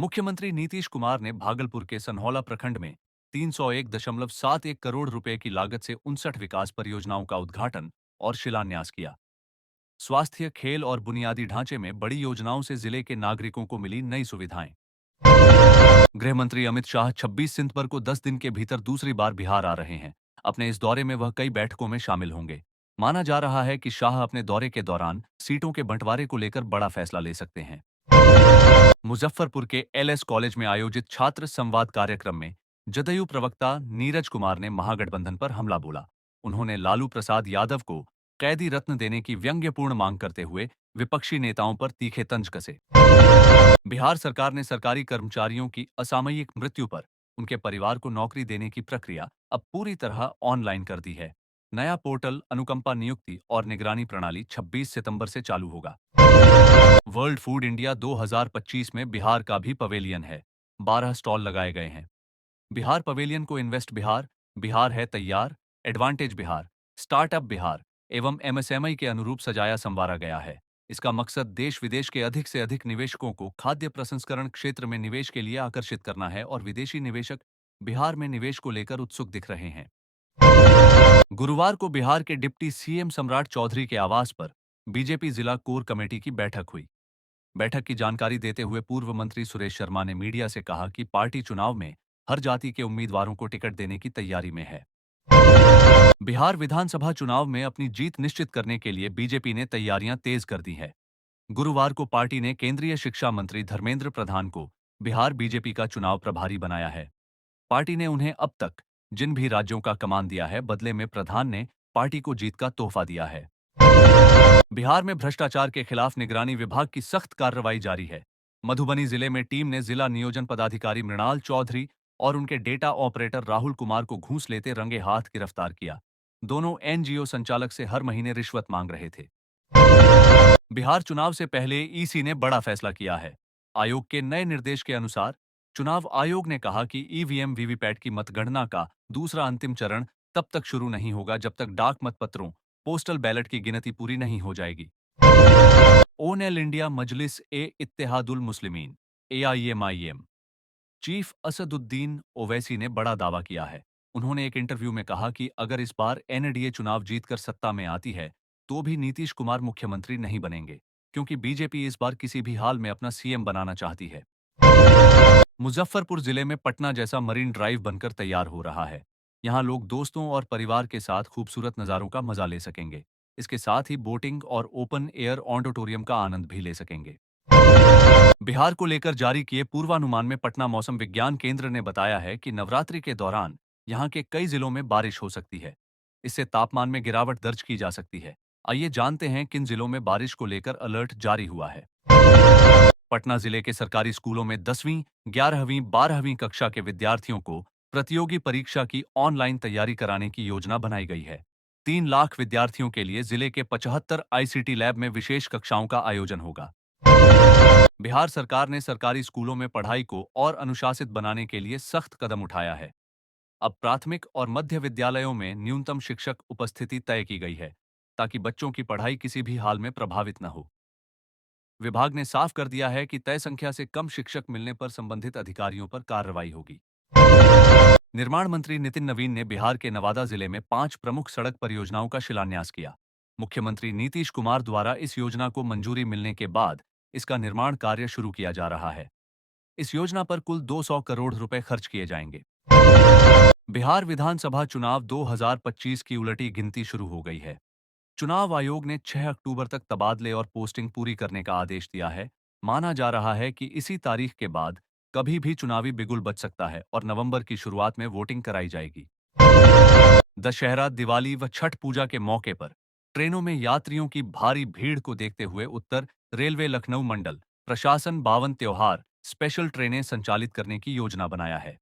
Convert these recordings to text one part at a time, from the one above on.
मुख्यमंत्री नीतीश कुमार ने भागलपुर के सनहौला प्रखंड में 301.71 करोड़ रुपए की लागत से 59 विकास परियोजनाओं का उद्घाटन और शिलान्यास किया। स्वास्थ्य, खेल और बुनियादी ढांचे में बड़ी योजनाओं से जिले के नागरिकों को मिली नई सुविधाएं। गृह मंत्री अमित शाह 26 सितंबर को 10 दिन के भीतर दूसरी बार बिहार आ रहे हैं। अपने इस दौरे में वह कई बैठकों में शामिल होंगे। माना जा रहा है कि शाह अपने दौरे के दौरान सीटों के बंटवारे को लेकर बड़ा फैसला ले सकते हैं। मुजफ्फरपुर के एलएस कॉलेज में आयोजित छात्र संवाद कार्यक्रम में जदयू प्रवक्ता नीरज कुमार ने महागठबंधन पर हमला बोला। उन्होंने लालू प्रसाद यादव को कैदी रत्न देने की व्यंग्यपूर्ण मांग करते हुए विपक्षी नेताओं पर तीखे तंज कसे। बिहार सरकार ने सरकारी कर्मचारियों की असामयिक मृत्यु पर उनके परिवार को नौकरी देने की प्रक्रिया अब पूरी तरह ऑनलाइन कर दी है। नया पोर्टल अनुकंपा नियुक्ति और निगरानी प्रणाली 26 सितंबर से चालू होगा। वर्ल्ड फूड इंडिया 2025 में बिहार का भी पवेलियन है। 12 स्टॉल लगाए गए हैं। बिहार पवेलियन को इन्वेस्ट बिहार, बिहार है तैयार, एडवांटेज बिहार, स्टार्टअप बिहार एवं एमएसएमई के अनुरूप सजाया संवारा गया है। इसका मकसद देश विदेश के अधिक से अधिक निवेशकों को खाद्य प्रसंस्करण क्षेत्र में निवेश के लिए आकर्षित करना है और विदेशी निवेशक बिहार में निवेश को लेकर उत्सुक दिख रहे हैं। गुरुवार को बिहार के डिप्टी सीएम सम्राट चौधरी के आवास पर बीजेपी जिला कोर कमेटी की बैठक हुई। बैठक की जानकारी देते हुए पूर्व मंत्री सुरेश शर्मा ने मीडिया से कहा कि पार्टी चुनाव में हर जाति के उम्मीदवारों को टिकट देने की तैयारी में है। बिहार विधानसभा चुनाव में अपनी जीत निश्चित करने के लिए बीजेपी ने तैयारियां तेज कर दी हैं। गुरुवार को पार्टी ने केंद्रीय शिक्षा मंत्री धर्मेंद्र प्रधान को बिहार बीजेपी का चुनाव प्रभारी बनाया है। पार्टी ने उन्हें अब तक जिन भी राज्यों का कमान दिया है, बदले में प्रधान ने पार्टी को जीत का तोहफा दिया है। बिहार में भ्रष्टाचार के खिलाफ निगरानी विभाग की सख्त कार्रवाई जारी है। मधुबनी जिले में टीम ने जिला नियोजन पदाधिकारी मृणाल चौधरी और उनके डेटा ऑपरेटर राहुल कुमार को घूस लेते रंगे हाथ गिरफ्तार किया। दोनों एनजीओ संचालक से हर महीने रिश्वत मांग रहे थे। बिहार चुनाव से पहले ईसी ने बड़ा फैसला किया है। आयोग के नए निर्देश के अनुसार चुनाव आयोग ने कहा कि ईवीएम वीवीपैट की मतगणना का दूसरा अंतिम चरण तब तक शुरू नहीं होगा जब तक डाक मतपत्रों पोस्टल बैलेट की गिनती पूरी नहीं हो जाएगी। ओनेल इंडिया मजलिस ए इत्तेहादुल मुस्लिमीन एआईएमआईएम चीफ असदुद्दीन ओवैसी ने बड़ा दावा किया है। उन्होंने एक इंटरव्यू में कहा कि अगर इस बार एनडीए चुनाव जीतकर सत्ता में आती है तो भी नीतीश कुमार मुख्यमंत्री नहीं बनेंगे, क्योंकि बीजेपी इस बार किसी भी हाल में अपना सीएम बनाना चाहती है। मुजफ्फरपुर जिले में पटना जैसा मरीन ड्राइव बनकर तैयार हो रहा है। यहाँ लोग दोस्तों और परिवार के साथ खूबसूरत नज़ारों का मजा ले सकेंगे। इसके साथ ही बोटिंग और ओपन एयर ऑडिटोरियम का आनंद भी ले सकेंगे। बिहार को लेकर जारी किए पूर्वानुमान में पटना मौसम विज्ञान केंद्र ने बताया है कि नवरात्रि के दौरान यहाँ के कई जिलों में बारिश हो सकती है। इससे तापमान में गिरावट दर्ज की जा सकती है। आइए जानते हैं किन जिलों में बारिश को लेकर अलर्ट जारी हुआ है। पटना जिले के सरकारी स्कूलों में 10वीं, 11वीं, 12वीं कक्षा के विद्यार्थियों को प्रतियोगी परीक्षा की ऑनलाइन तैयारी कराने की योजना बनाई गई है। 3 लाख विद्यार्थियों के लिए जिले के 75 आईसीटी लैब में विशेष कक्षाओं का आयोजन होगा। बिहार सरकार ने सरकारी स्कूलों में पढ़ाई को और अनुशासित बनाने के लिए सख्त कदम उठाया है। अब प्राथमिक और मध्य विद्यालयों में न्यूनतम शिक्षक उपस्थिति तय की गई है, ताकि बच्चों की पढ़ाई किसी भी हाल में प्रभावित न हो। विभाग ने साफ कर दिया है कि तय संख्या से कम शिक्षक मिलने पर संबंधित अधिकारियों पर कार्रवाई होगी। निर्माण मंत्री नितिन नवीन ने बिहार के नवादा जिले में 5 प्रमुख सड़क परियोजनाओं का शिलान्यास किया। मुख्यमंत्री नीतीश कुमार द्वारा इस योजना को मंजूरी मिलने के बाद इसका निर्माण कार्य शुरू किया जा रहा है। इस योजना पर कुल 200 करोड़ रुपए खर्च किए जाएंगे। बिहार विधानसभा चुनाव 2025 की उलटी गिनती शुरू हो गई है। चुनाव आयोग ने 6 अक्टूबर तक तबादले और पोस्टिंग पूरी करने का आदेश दिया है। माना जा रहा है कि इसी तारीख के बाद कभी भी चुनावी बिगुल बज सकता है और नवंबर की शुरुआत में वोटिंग कराई जाएगी। दशहरा, दिवाली व छठ पूजा के मौके पर ट्रेनों में यात्रियों की भारी भीड़ को देखते हुए उत्तर रेलवे लखनऊ मंडल प्रशासन 52 त्योहार स्पेशल ट्रेनें संचालित करने की योजना बनाया है।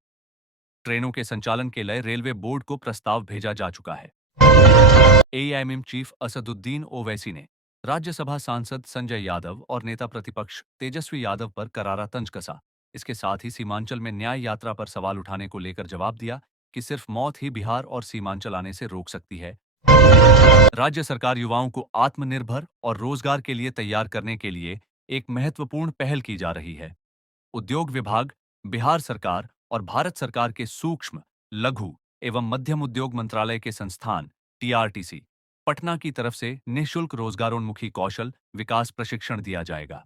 ट्रेनों के संचालन के लिए रेलवे बोर्ड को प्रस्ताव भेजा जा चुका है। एआईएमआईएम चीफ असदुद्दीन ओवैसी ने राज्यसभा सांसद संजय यादव और नेता प्रतिपक्ष तेजस्वी यादव पर करारा तंज कसा। इसके साथ ही सीमांचल में न्याय यात्रा पर सवाल उठाने को लेकर जवाब दिया कि सिर्फ मौत ही बिहार और सीमांचल आने से रोक सकती है। राज्य सरकार युवाओं को आत्मनिर्भर और रोजगार के लिए तैयार करने के लिए एक महत्वपूर्ण पहल की जा रही है। उद्योग विभाग, बिहार सरकार और भारत सरकार के सूक्ष्म, लघु एवं मध्यम उद्योग मंत्रालय के संस्थान टीआरटीसी पटना की तरफ से निःशुल्क रोजगारोन्मुखी कौशल विकास प्रशिक्षण दिया जाएगा।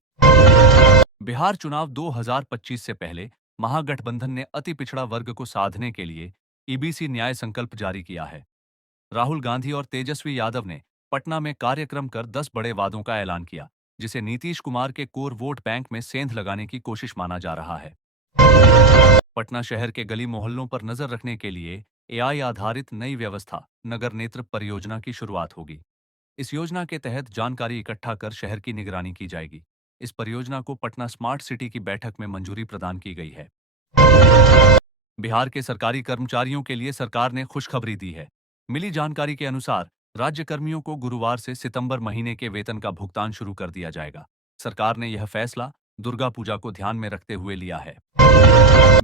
बिहार चुनाव 2025 से पहले महागठबंधन ने अति पिछड़ा वर्ग को साधने के लिए ईबीसी न्याय संकल्प जारी किया है। राहुल गांधी और तेजस्वी यादव ने पटना में कार्यक्रम कर 10 बड़े वादों का ऐलान किया, जिसे नीतीश कुमार के कोर वोट बैंक में सेंध लगाने की कोशिश माना जा रहा है। पटना शहर के गली मोहल्लों पर नजर रखने के लिए एआई आधारित नई व्यवस्था नगर नेत्र परियोजना की शुरुआत होगी। इस योजना के तहत जानकारी इकट्ठा कर शहर की निगरानी की जाएगी। इस परियोजना को पटना स्मार्ट सिटी की बैठक में मंजूरी प्रदान की गई है। बिहार के सरकारी कर्मचारियों के लिए सरकार ने खुशखबरी दी है। मिली जानकारी के अनुसार राज्य कर्मियों को गुरुवार से सितंबर महीने के वेतन का भुगतान शुरू कर दिया जाएगा। सरकार ने यह फैसला दुर्गा पूजा को ध्यान में रखते हुए लिया है।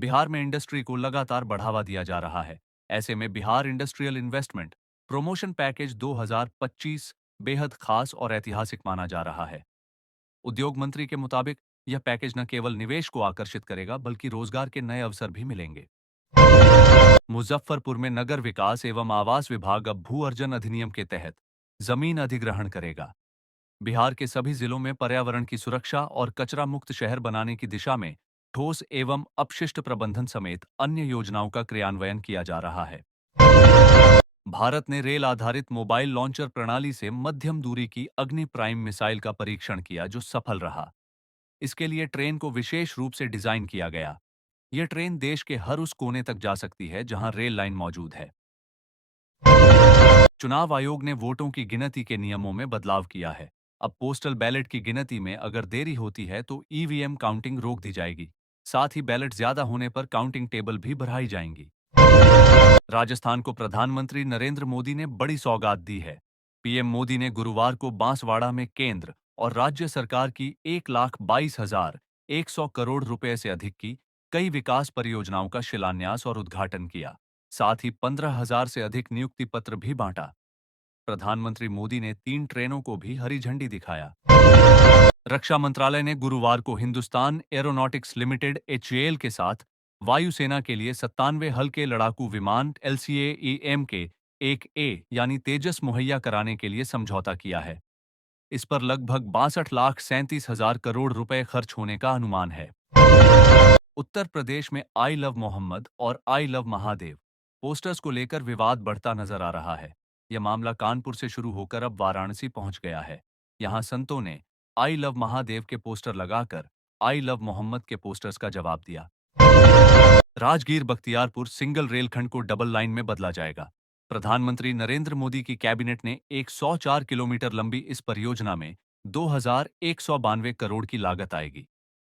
बिहार में इंडस्ट्री को लगातार बढ़ावा दिया जा रहा है। ऐसे में Bihar industrial investment promotion package 2025 बेहद खास और ऐतिहासिक माना जा रहा है। उद्योग मंत्री के मुताबिक यह पैकेज न केवल निवेश को आकर्षित करेगा बल्कि रोजगार के नए अवसर भी मिलेंगे। मुजफ्फरपुर में नगर विकास एवं आवास विभाग अब भू अर्जन अधिनियम के तहत जमीन अधिग्रहण करेगा। बिहार के सभी जिलों में पर्यावरण की सुरक्षा और कचरा मुक्त शहर बनाने की दिशा में ठोस एवं अपशिष्ट प्रबंधन समेत अन्य योजनाओं का क्रियान्वयन किया जा रहा है। भारत ने रेल आधारित मोबाइल लॉन्चर प्रणाली से मध्यम दूरी की अग्नि प्राइम मिसाइल का परीक्षण किया, जो सफल रहा। इसके लिए ट्रेन को विशेष रूप से डिजाइन किया गया। यह ट्रेन देश के हर उस कोने तक जा सकती है जहां रेल लाइन मौजूद है। चुनाव आयोग ने वोटों की गिनती के नियमों में बदलाव किया है। अब पोस्टल बैलेट की गिनती में अगर देरी होती है तो ईवीएम काउंटिंग रोक दी जाएगी। साथ ही बैलेट ज्यादा होने पर काउंटिंग टेबल भी बढ़ाई जाएंगी। राजस्थान को प्रधानमंत्री नरेंद्र मोदी ने बड़ी सौगात दी है। पीएम मोदी ने गुरुवार को बांसवाड़ा में केंद्र और राज्य सरकार की 1,22,100 करोड़ रुपए से अधिक की कई विकास परियोजनाओं का शिलान्यास और उद्घाटन किया। साथ ही 15,000 से अधिक नियुक्ति पत्र भी बांटा। प्रधानमंत्री मोदी ने 3 ट्रेनों को भी हरी झंडी दिखाया। रक्षा मंत्रालय ने गुरुवार को हिंदुस्तान एरोनॉटिक्स लिमिटेड एचएएल के साथ वायुसेना के लिए 97 हल्के लड़ाकू विमान LCAEM के एक ए यानी तेजस मुहैया कराने के लिए समझौता किया है। इस पर लगभग 62,37,000 करोड़ रुपए खर्च होने का अनुमान है। उत्तर प्रदेश में आई लव मोहम्मद और आई लव महादेव पोस्टर्स को लेकर विवाद बढ़ता नजर आ रहा है। यह मामला कानपुर से शुरू होकर अब वाराणसी पहुंच गया है। यहां संतों ने आई लव महादेव के पोस्टर लगाकर आई लव मोहम्मद के पोस्टर्स का जवाब दिया। राजगीर बख्तियारपुर सिंगल रेलखंड को डबल लाइन में बदला जाएगा। प्रधानमंत्री नरेंद्र मोदी की कैबिनेट ने 104 किलोमीटर लंबी इस परियोजना में 2,192 करोड़ की लागत आएगी।